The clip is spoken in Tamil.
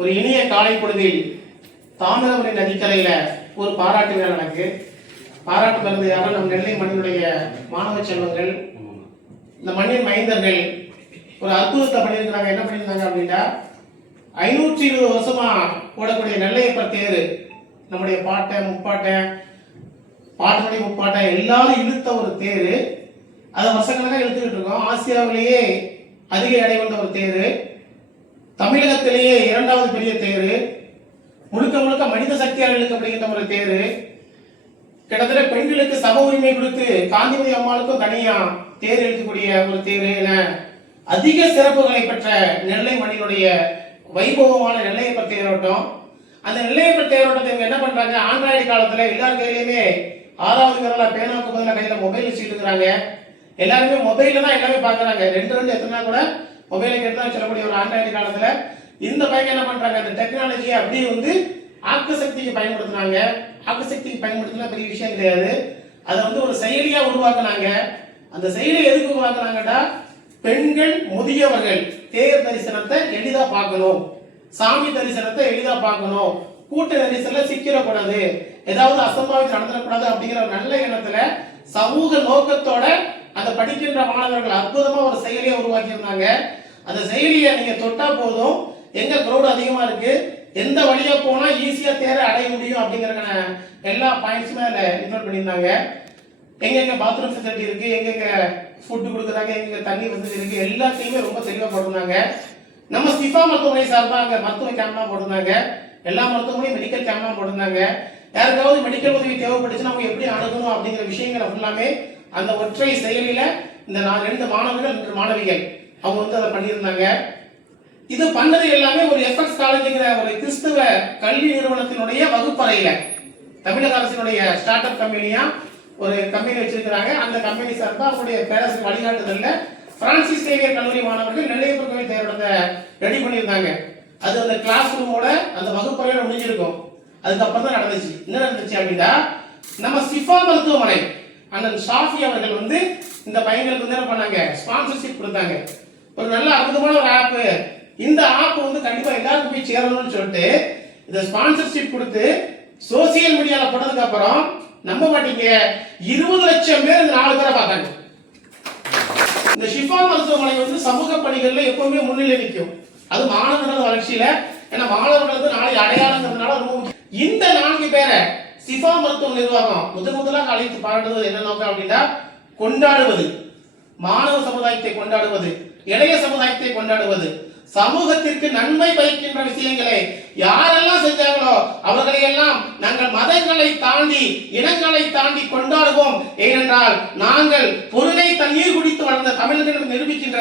ஒரு இனிய காலை பொழுதில் தாமிரபரணி நதிக்கரையில ஒரு பாராட்டு விழா நடக்கு. பாராட்டு மருந்து யாரும் நம் நெல்லை மண்ணினுடைய மாணவ செல்வங்கள், இந்த மண்ணின் மைந்தர்கள் ஒரு அற்புதத்தை பண்ணியிருக்கிறாங்க. என்ன பண்ணியிருந்தாங்க அப்படின்னா, 520 வருஷமா போடக்கூடிய நெல்லையப்பர் தேர், நம்முடைய பாட்டை முப்பாட்டை பாட்டனுடைய முப்பாட்டை எல்லாரும் இழுத்த ஒரு தேர். அதை வருஷக்கணக்காக இழுத்துக்கிட்டு இருக்கோம். ஆசியாவிலேயே அதிக எடை கொண்ட ஒரு தேர், தமிழகத்திலேயே 2வது பெரிய தேர், முழுக்க முழுக்க மனித சக்தியால் இழுக்கப்படுகின்ற ஒரு தேர். கிட்டத்தட்ட பெண்களுக்கு சம உரிமை கொடுத்து காந்திமதி அம்மாளுக்கும் தனியா தேர் இழுக்கக்கூடிய ஒரு தேர் என அதிக சிறப்புகளை பெற்ற நெல்லை மண்ணினுடைய வைபவமான நெல்லையப்பர் தேரோட்டம். அந்த நெல்லையப்பர் தேரோட்டத்தை இவங்க என்ன பண்றாங்க, ஆண்ட்ராய்டு காலத்துல எல்லார் கையிலுமே 6வது விரல பேனாவுக்கு பதிலாக கையில மொபைல் வச்சுட்டு இருக்கிறாங்க. எல்லாருமே மொபைல்ல தான் எல்லாமே பாக்குறாங்க. 2 எத்தனை கூட மொபைலை கேட்டு சொல்லக்கூடிய ஒரு ஆண்ட்ராய்டு காலத்துல இந்த பையன் என்ன பண்றாங்க, அந்த டெக்னாலஜியை அப்படியே ஆக்க சக்திக்கு பயன்படுத்தினாங்க. ஆக்க சக்திக்கு பயன்படுத்தினா பெரிய விஷயம் கிடையாது. அதை ஒரு செயலியா உருவாக்குனாங்க. அந்த செயலியை எதுக்கு உருவாக்குனாங்கடா, பெண்கள் முதியவர்கள் தேர் தரிசனத்தை எளிதா பார்க்கணும், சாமி தரிசனத்தை எளிதா பார்க்கணும், கூட்ட நெரிசல்ல சிக்கிடக்கூடாது, ஏதாவது அசம்பாவிதம் நடந்துடக்கூடாது அப்படிங்கிற ஒரு நல்ல எண்ணத்துல சமூக நோக்கத்தோட அதை படிக்கின்ற மாணவர்கள் அற்புதமா ஒரு செயலியை உருவாக்கி இருந்தாங்க. அந்த செயலியை நீங்க தொட்டா போதும், எங்க கிரௌட் அதிகமா இருக்கு, எந்த வழியா போனா ஈஸியா தேர அடைய முடியும் அப்படிங்கறதுக்கான எல்லா பாயிண்ட்ஸுமே அதுல இன்க்ளூட் பண்ணியிருந்தாங்க. எங்க பாத்ரூம் ஃபெசிலிட்டி இருக்கு, எங்க ஃபுட் கொடுக்குறாங்க, எங்க தண்ணி வசதி இருக்கு, எல்லாத்தையுமே ரொம்ப தெளிவா போட்டிருந்தாங்க. நம்ம ஸ்டிஃபா மருத்துவமனை சார்பா அங்க மருத்துவ கேம்ப்லாம் போட்டிருந்தாங்க. எல்லா மருத்துவமனையும் மெடிக்கல் கேம்ப்லாம் போட்டிருந்தாங்க. யாருக்காவது மெடிக்கல் உதவி தேவைப்பட்டுச்சுன்னா அவங்க எப்படி அணுகணும் அப்படிங்கிற விஷயங்களை ஃபுல்லாமே அந்த ஒற்றை செயலில இந்த 2 மாணவர்கள் 2 மாணவிகள் அவங்க அதை பண்ணியிருந்தாங்க. இது பண்ணது எல்லாமே ஒரு எஃப்எக்ஸ் காலேஜ்ங்கிற ஒரு கிறிஸ்தவ கல்வி நிறுவனத்தினுடைய வகுப்பறையில, தமிழக அரசினுடைய ஸ்டார்ட் அப் கம்பெனியா ஒரு கம்பெனி வச்சிருக்கிறாங்க. அந்த கம்பெனி சார்பா அவங்களுடைய பேரரசு வழிகாட்டுதல்ல பிரான்சிஸ் சேவியர் கல்லூரி மாணவர்கள் நெல்லையப்பர் கோவில் தேரோட்டத்தை ரெடி பண்ணியிருந்தாங்க. அது அந்த கிளாஸ் ரூமோட அந்த வகுப்பறையோட முடிஞ்சிருக்கும். அதுக்கப்புறம் தான் நடந்துச்சு. என்ன நடந்துச்சு அப்படின்னா, நம்ம ஸ்டிஃபா மருத்துவமனை அண்ணன் ஷாஃபி அவர்கள் இந்த பையன்களுக்கு என்ன பண்ணாங்க, ஸ்பான்சர்ஷிப் கொடுத்தாங்க. ஒரு நல்ல அற்புதமான ஒரு ஆப். இந்த ஆப் கண்டிப்பா எல்லாருக்கும் போய் சேரணும்னு சொல்லிட்டு இந்த ஸ்பான்சர்ஷிப் கொடுத்து சோசியல் மீடியால போட்டதுக்கு அப்புறம் நம்ப மாட்டீங்க, 20 லட்சம் பேர் இந்த 4 பேரை பார்த்தாங்க. இந்த ஷிஃபா மருத்துவமனை சமூக பணிகள்ல எப்பவுமே முன்னிலை நிற்கும். அது மாணவர்கள் வளர்ச்சியில, ஏன்னா மாணவர்களுக்கு நாளை அடையாளங்கிறதுனால ரொம்ப முக்கியம். இந்த 4 பேரை ஷிஃபா மருத்துவ நிர்வாகம் முதலாக அழைத்து பாராட்டுவது என்ன நோக்கம் அப்படின்னா, கொண்டாடுவது, மாணவ சமுதாயத்தை கொண்டாடுவது, இளைய சமுதாயத்தை கொண்டாடுவது, சமூகத்திற்கு நன்மை பயக்கின்ற விஷயங்களை யாரெல்லாம் செஞ்சாங்களோ அவர்களை எல்லாம் நாங்கள் மதங்களை தாண்டி இனங்களை தாண்டி கொண்டாடுவோம். ஏனென்றால் நாங்கள் பொருளை தண்ணீர் குடித்து வளர்ந்த தமிழர்கள் நிரூபிக்கின்ற